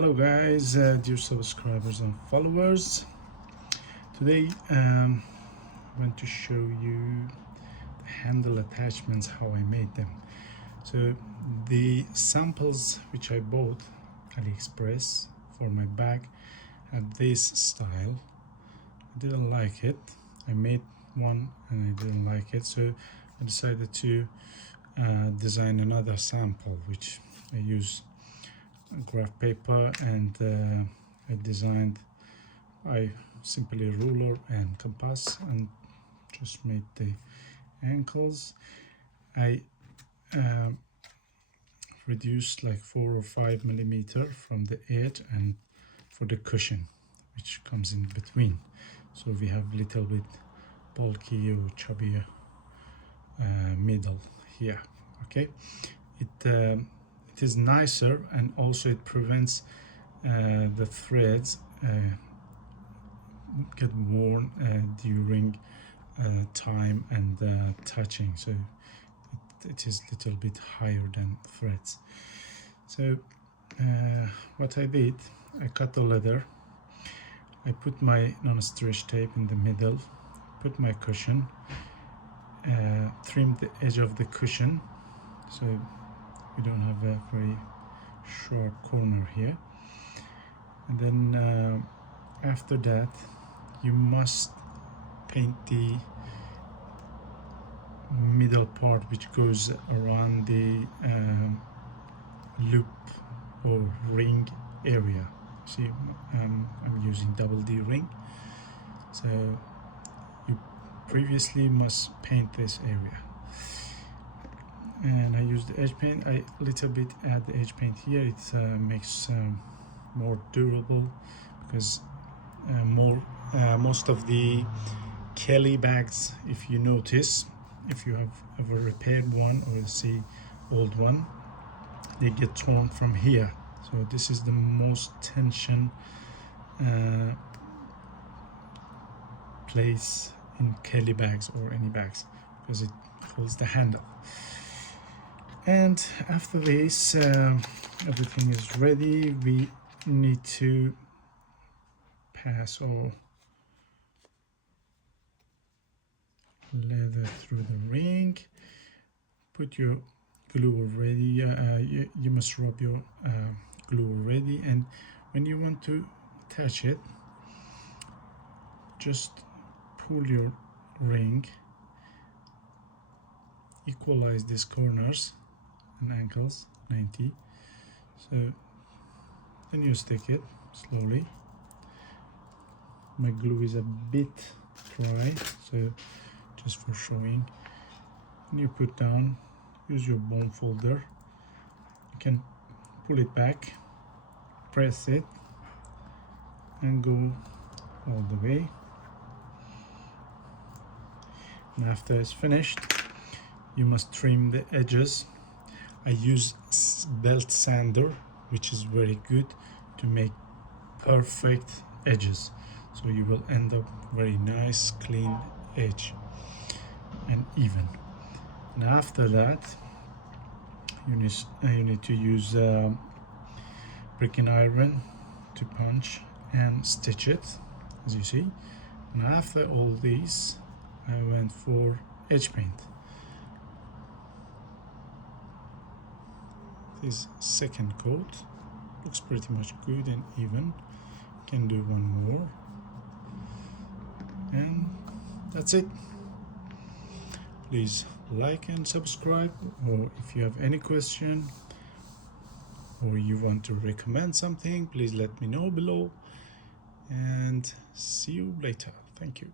Hello guys, dear subscribers and followers. Today I'm going to show you the handle attachments, how I made them. So the samples which I bought AliExpress for my bag had this style. I didn't like it. I made one and I didn't like it, so I decided to design another sample, which I use graph paper, and I simply a ruler and compass and just made the ankles. I reduced like 4 or 5 millimeter from the edge and for the cushion which comes in between, so we have little bit bulky or chubby middle here. Okay, it is nicer, and also it prevents the threads get worn during time and touching, so it is a little bit higher than threads. So what I did, I cut the leather, I put my non-stretch tape in the middle, put my cushion, trimmed the edge of the cushion so we don't have a very sharp corner here. And then after that you must paint the middle part which goes around the loop or ring area. See, I'm using double D ring, so you previously must paint this area. And I use the edge paint. I little bit add the edge paint here. It makes more durable, because most of the Kelly bags, if you notice, if you have ever repaired one or see old one, they get torn from here. So this is the most tension place in Kelly bags or any bags, because it holds the handle. And after this everything is ready. We need to pass our leather through the ring. Put your glue already. You must rub your glue already, and when you want to attach it, just pull your ring, equalize these corners and ankles 90. So then you stick it slowly. My glue is a bit dry, so just for showing. And you put down, use your bone folder, you can pull it back, press it and go all the way. And after it's finished, you must trim the edges. I use belt sander, which is very good to make perfect edges, so you will end up very nice clean edge and even. And after that you need to use brick and iron to punch and stitch it, as you see. And after all these, I went for edge paint. This second coat looks pretty much good and even. Can do one more, and that's it. Please like and subscribe, or if you have any question or you want to recommend something, please let me know below, and see you later. Thank you.